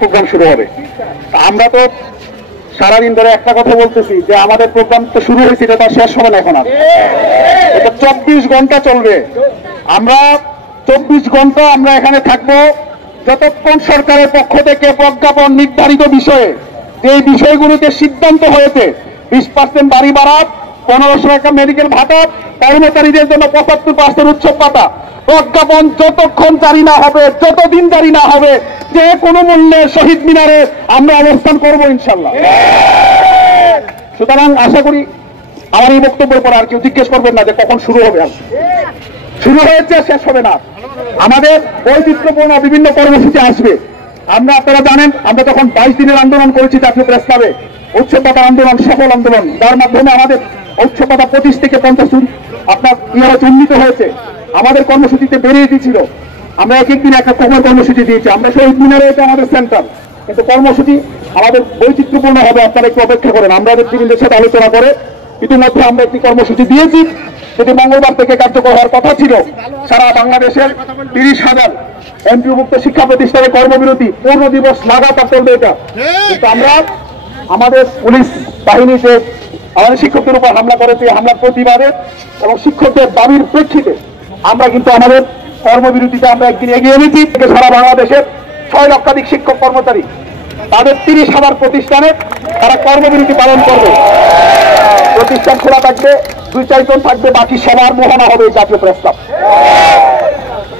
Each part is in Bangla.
প্রোগ্রাম শুরু হবে। আমরা তো সারাদিন ধরে একটা কথা বলতেছি যে আমাদের প্রোগ্রাম তো শুরু হয়েছে, এটা তার শেষ হবে না, এখন আর এটা 24 ঘন্টা চলবে। আমরা 24 ঘন্টা আমরা এখানে থাকবো যতক্ষণ সরকারের পক্ষ থেকে প্রজ্ঞাপন নির্ধারিত বিষয়ে যে বিষয়গুলোতে সিদ্ধান্ত হয়েছে 20% বাড়ি ভাড়া, 1500 টাকা মেডিকেল ভাতা, কর্মচারীদের জন্য 75% উৎসব ভাতা, প্রজ্ঞাপন যতক্ষণ জারি না হবে, যতদিন জারি না হবে, যে কোনো মূল্যে শহীদ মিনারে আমরা অবস্থান করব ইনশাল্লাহ। সুতরাং আশা করি আমার এই বক্তব্যের পর আর কেউ জিজ্ঞেস করবেন না যে কখন শুরু হবে। আর শুরু হয়েছে, শেষ হবে না। আমাদের বৈচিত্র্যপূর্ণ বিভিন্ন কর্মসূচি আসবে। আপনারা জানেন আমরা তখন 22 দিনের আন্দোলন করেছি জাতীয় প্রেস ক্লাবে, উৎসব ভাতা আন্দোলন, সফল আন্দোলন, যার মাধ্যমে আমাদের উৎসব ভাতা 25 থেকে 50 আপনার উন্নীত হয়েছে। আমাদের কর্মসূচিতে বেরিয়ে দিয়েছিল, আমরা এক একদিন একটা কর্মসূচি দিয়েছি। আমরা শহীদ মিনারে, এটা আমাদের সেন্টার, কিন্তু কর্মসূচি আমাদের বৈচিত্র্যপূর্ণ হবে। আপনারা একটু অপেক্ষা করেন, আমরা ব্যক্তিবৃন্দের সাথে আলোচনা করে ইতিমধ্যে আমরা একটি কর্মসূচি দিয়েছি, যেটি মঙ্গলবার থেকে কার্যকর হওয়ার কথা ছিল। সারা বাংলাদেশের 30,000 এমপিওভুক্ত শিক্ষা প্রতিষ্ঠানে কর্মবিরতি 15 দিবস লাগাতার চলবে এটা। কিন্তু আমরা আমাদের পুলিশ বাহিনীতে আমাদের শিক্ষকদের উপর হামলা করেছে, হামলার প্রতিবাদে এবং শিক্ষকদের দাবির প্রেক্ষিতে আমরা কিন্তু আমাদের কর্মবিরতিতে আমরা একদিন এগিয়ে নিয়েছি। সারা বাংলাদেশের 6 লক্ষাধিক শিক্ষক কর্মচারী তাদের 30,000 প্রতিষ্ঠানে তারা কর্মবিরতি পালন করবে। প্রতিষ্ঠান খোলা থাকবে, 2-4 জন থাকবে, বাকি সবার মোহনা হবে জাতীয় প্রেস ক্লাব।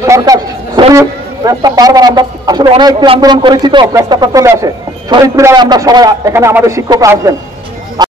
সরকার শহীদ প্রেস ক্লাব বারবার আমরা আসলে অনেকদিন আন্দোলন করেছি, তো প্রেস ক্লাবটা চলে আসে। শহীদ মিনারে আমরা সবাই, এখানে আমাদের শিক্ষকরা আসবেন।